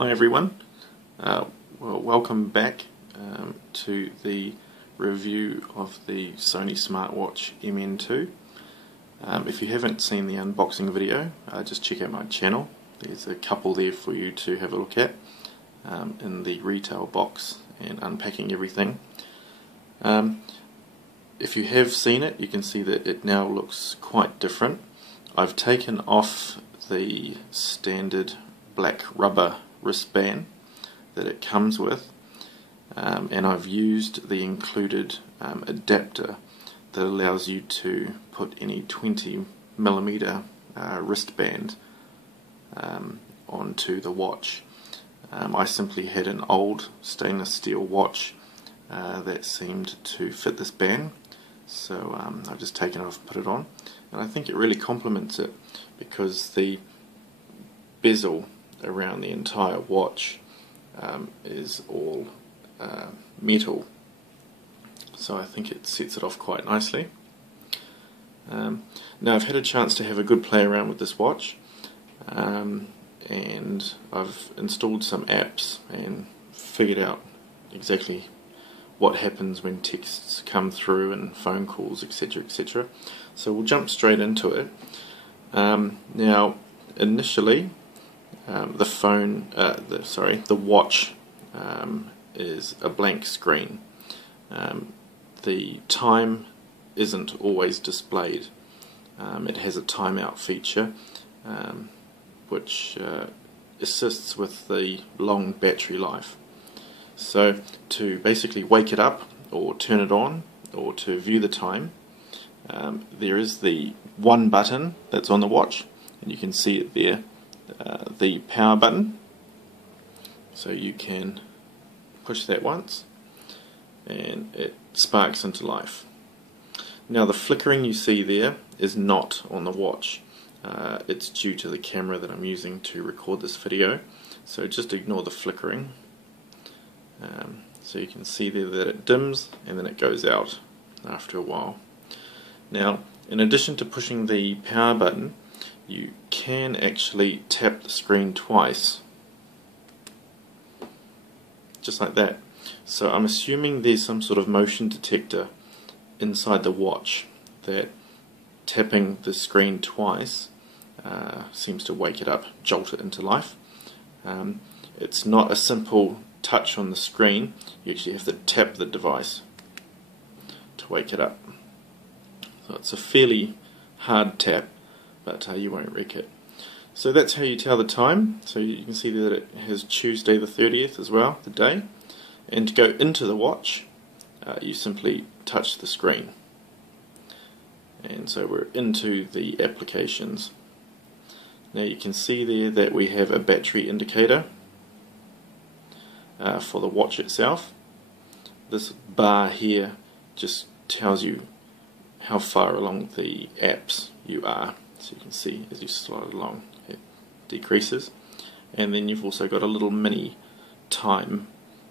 Hi everyone, welcome back to the review of the Sony SmartWatch MN2. If you haven't seen the unboxing video, just check out my channel. There's a couple there for you to have a look at in the retail box and unpacking everything. If you have seen it, you can see that it now looks quite different. I've taken off the standard black rubber wristband that it comes with, and I've used the included adapter that allows you to put any 20mm wristband onto the watch. I simply had an old stainless steel watch that seemed to fit this band, so I've just taken it off and put it on, and I think it really complements it because the bezel around the entire watch is all metal, so I think it sets it off quite nicely. Now I've had a chance to have a good play around with this watch, and I've installed some apps and figured out exactly what happens when texts come through and phone calls, etc., etc. So we'll jump straight into it. Now initially the watch is a blank screen. The time isn't always displayed. It has a timeout feature which assists with the long battery life. So to basically wake it up or turn it on or to view the time, there is the one button that's on the watch, and you can see it there, the power button. So you can push that once and it sparks into life. Now the flickering you see there is not on the watch. It's due to the camera that I'm using to record this video, so just ignore the flickering. So you can see there that it dims and then it goes out after a while. Now in addition to pushing the power button, you can actually tap the screen twice, just like that. So I'm assuming there's some sort of motion detector inside the watch that tapping the screen twice seems to wake it up, jolt it into life. It's not a simple touch on the screen, you actually have to tap the device to wake it up. So it's a fairly hard tap, but you won't wreck it. So that's how you tell the time. So you can see that it has Tuesday the 30th as well, the day. And to go into the watch, you simply touch the screen. And so we're into the applications. Now you can see there that we have a battery indicator for the watch itself. This bar here just tells you how far along the apps you are. So you can see as you slide along it decreases, and then you've also got a little mini time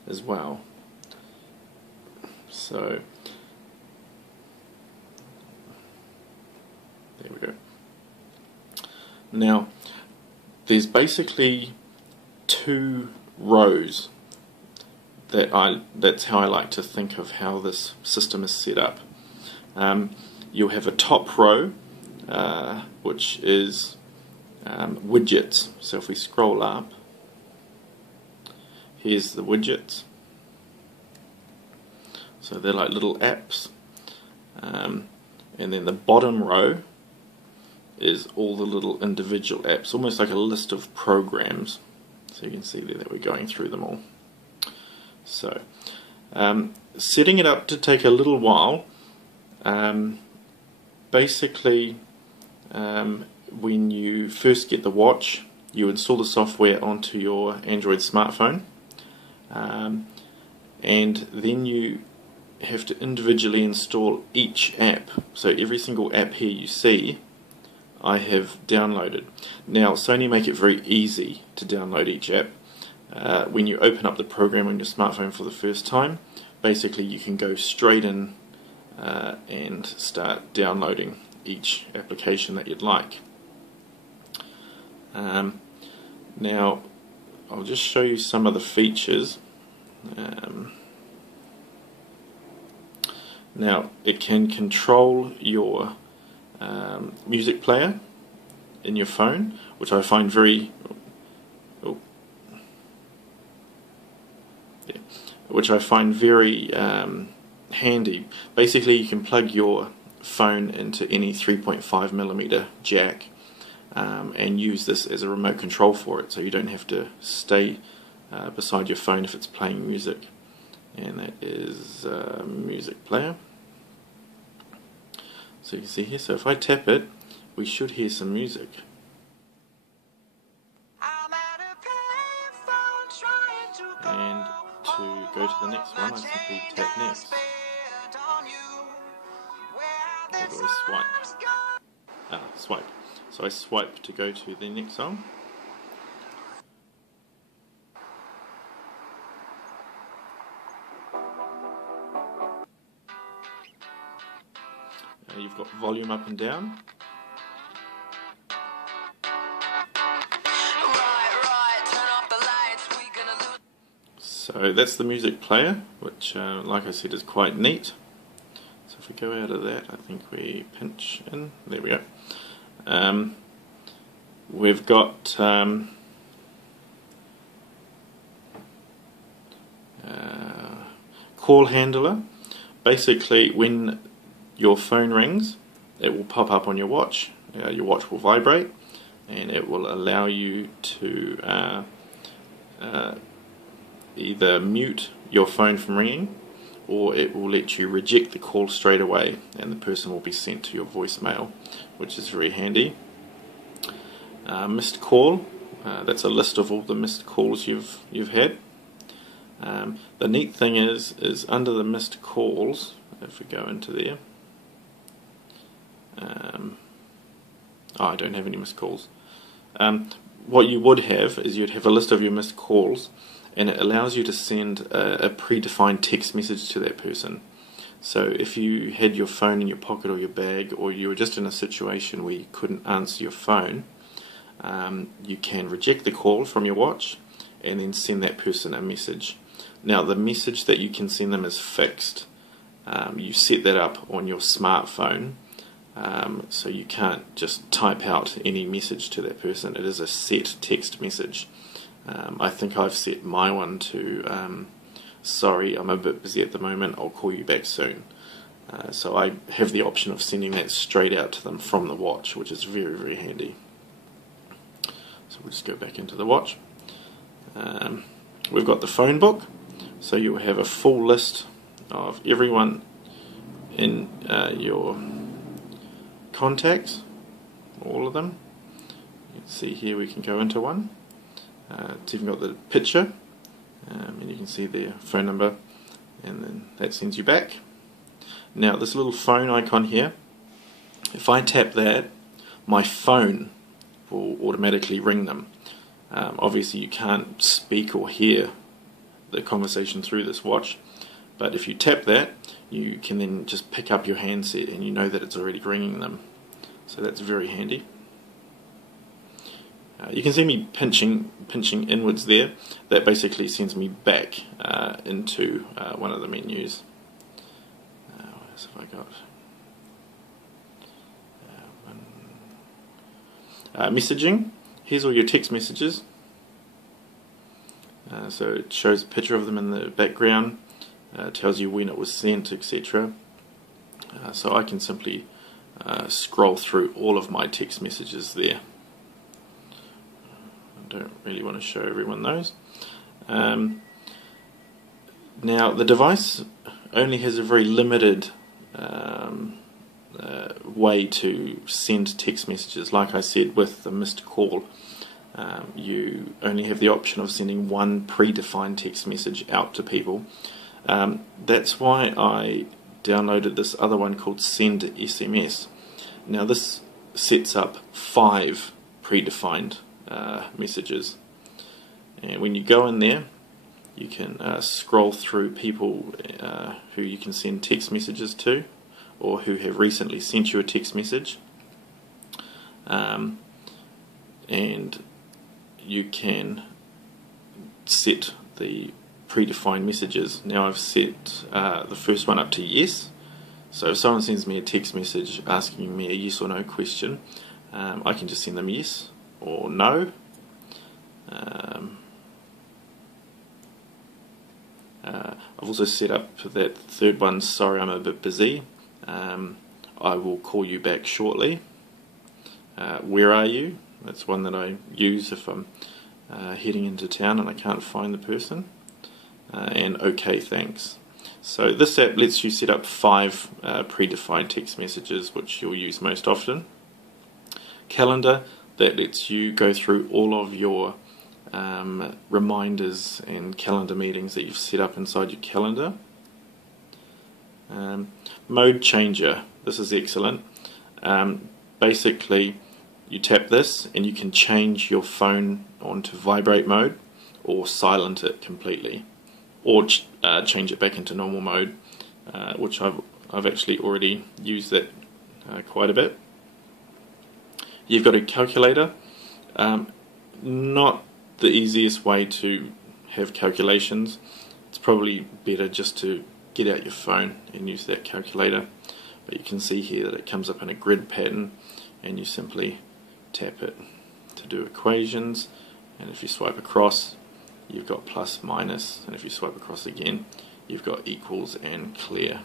as well. So there we go. Now there's basically two rows that's how I like to think of how this system is set up. You'll have a top row which is widgets. So if we scroll up, here's the widgets. So they're like little apps, and then the bottom row is all the little individual apps, almost like a list of programs. So you can see there that we're going through them all. So setting it up to take a little while. Basically, when you first get the watch, you install the software onto your Android smartphone, and then you have to individually install each app. So every single app here you see, I have downloaded. Now Sony make it very easy to download each app. When you open up the program on your smartphone for the first time, basically you can go straight in and start downloading each application that you'd like. Now I'll just show you some of the features. Now, it can control your music player in your phone, which I find very handy. Basically, you can plug your phone into any 3.5mm jack and use this as a remote control for it, so you don't have to stay beside your phone if it's playing music. And that is music player. So you can see here, so if I tap it, we should hear some music. And to go to the next one, I simply tap next. Or do I swipe? Swipe. So I swipe to go to the next song. You've got volume up and down. So that's the music player, which like I said is quite neat. So if we go out of that, I think we pinch in, there we go. We've got call handler. Basically, when your phone rings, it will pop up on your watch. Your watch will vibrate, and it will allow you to either mute your phone from ringing, or it will let you reject the call straight away, and the person will be sent to your voicemail, which is very handy. Missed call. That's a list of all the missed calls you've had. The neat thing is under the missed calls, if we go into there. I don't have any missed calls. What you would have is you'd have a list of your missed calls, and it allows you to send a predefined text message to that person. So if you had your phone in your pocket or your bag, or you were just in a situation where you couldn't answer your phone, you can reject the call from your watch and then send that person a message. Now, the message that you can send them is fixed. You set that up on your smartphone, so you can't just type out any message to that person. It is a set text message. I think I've set my one to sorry, I'm a bit busy at the moment, I'll call you back soon. So I have the option of sending that straight out to them from the watch, which is very, very handy. So we'll just go back into the watch. We've got the phone book, so you'll have a full list of everyone in your contacts, all of them. You can see here we can go into one. It's even got the picture, and you can see their phone number, and then that sends you back. Now this little phone icon here, if I tap that, my phone will automatically ring them. Obviously you can't speak or hear the conversation through this watch, but if you tap that, you can then just pick up your handset and you know that it's already ringing them. So that's very handy. You can see me pinching inwards there. That basically sends me back into one of the menus. What else have I got? Messaging. Here's all your text messages. So it shows a picture of them in the background, tells you when it was sent, etc. So I can simply scroll through all of my text messages there. Don't really want to show everyone those. Now the device only has a very limited way to send text messages. Like I said, with the missed call, you only have the option of sending one predefined text message out to people. That's why I downloaded this other one called Send SMS. Now this sets up 5 predefined messages, and when you go in there, you can scroll through people who you can send text messages to, or who have recently sent you a text message, and you can set the predefined messages. Now I've set the first one up to yes, so if someone sends me a text message asking me a yes or no question, I can just send them yes or no. I've also set up that third one, sorry I'm a bit busy, I will call you back shortly. Where are you? That's one that I use if I'm heading into town and I can't find the person. And okay, thanks. So this app lets you set up 5 predefined text messages which you'll use most often. Calendar, that lets you go through all of your reminders and calendar meetings that you've set up inside your calendar. Mode changer, this is excellent. Basically you tap this and you can change your phone onto vibrate mode or silent it completely, or change it back into normal mode, which I've actually already used that quite a bit. You've got a calculator. Not the easiest way to have calculations. It's probably better just to get out your phone and use that calculator. But you can see here that it comes up in a grid pattern, and you simply tap it to do equations, and if you swipe across you've got plus, minus, and if you swipe across again you've got equals and clear.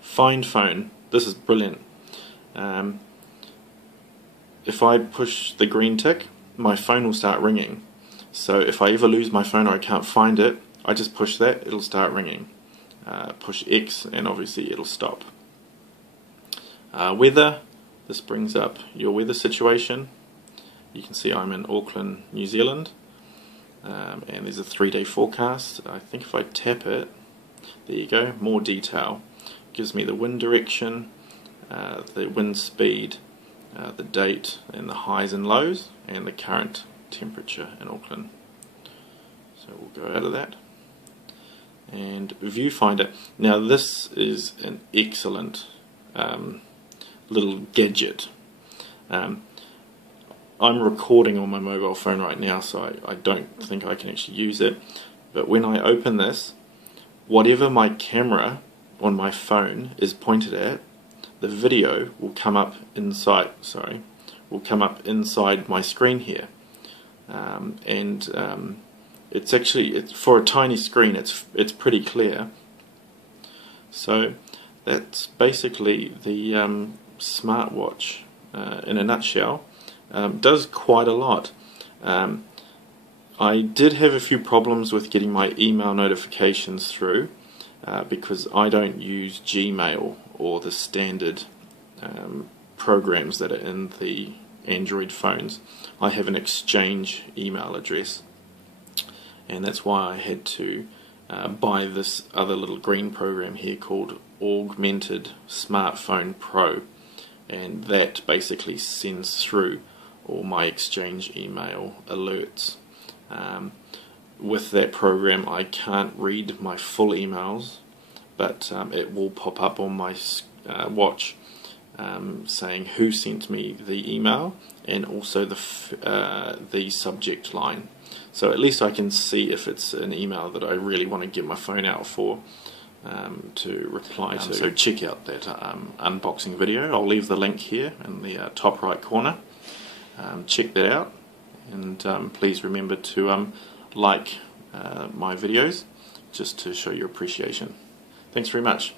Find phone, this is brilliant. If I push the green tick, my phone will start ringing. So if I ever lose my phone or I can't find it, I just push that, it'll start ringing. Push X and obviously it'll stop. Weather, this brings up your weather situation. You can see I'm in Auckland, New Zealand, and there's a 3-day forecast. I think if I tap it, there you go, more detail. Gives me the wind direction, the wind speed, the date and the highs and lows, and the current temperature in Auckland. So we'll go out of that. And viewfinder. Now this is an excellent little gadget. I'm recording on my mobile phone right now, so I don't think I can actually use it. But when I open this, whatever my camera on my phone is pointed at, the video will come up inside. Will come up inside my screen here, it's actually, for a tiny screen, it's pretty clear. So that's basically the smartwatch in a nutshell. Does quite a lot. I did have a few problems with getting my email notifications through because I don't use Gmail or the standard programs that are in the Android phones. I have an Exchange email address, and that's why I had to buy this other little green program here called Augmented Smartphone Pro, and that basically sends through all my Exchange email alerts. With that program I can't read my full emails, but it will pop up on my watch saying who sent me the email and also the subject line. So at least I can see if it's an email that I really want to get my phone out for to reply to. So check out that unboxing video. I'll leave the link here in the top right corner. Check that out, and please remember to like my videos just to show your appreciation. Thanks very much.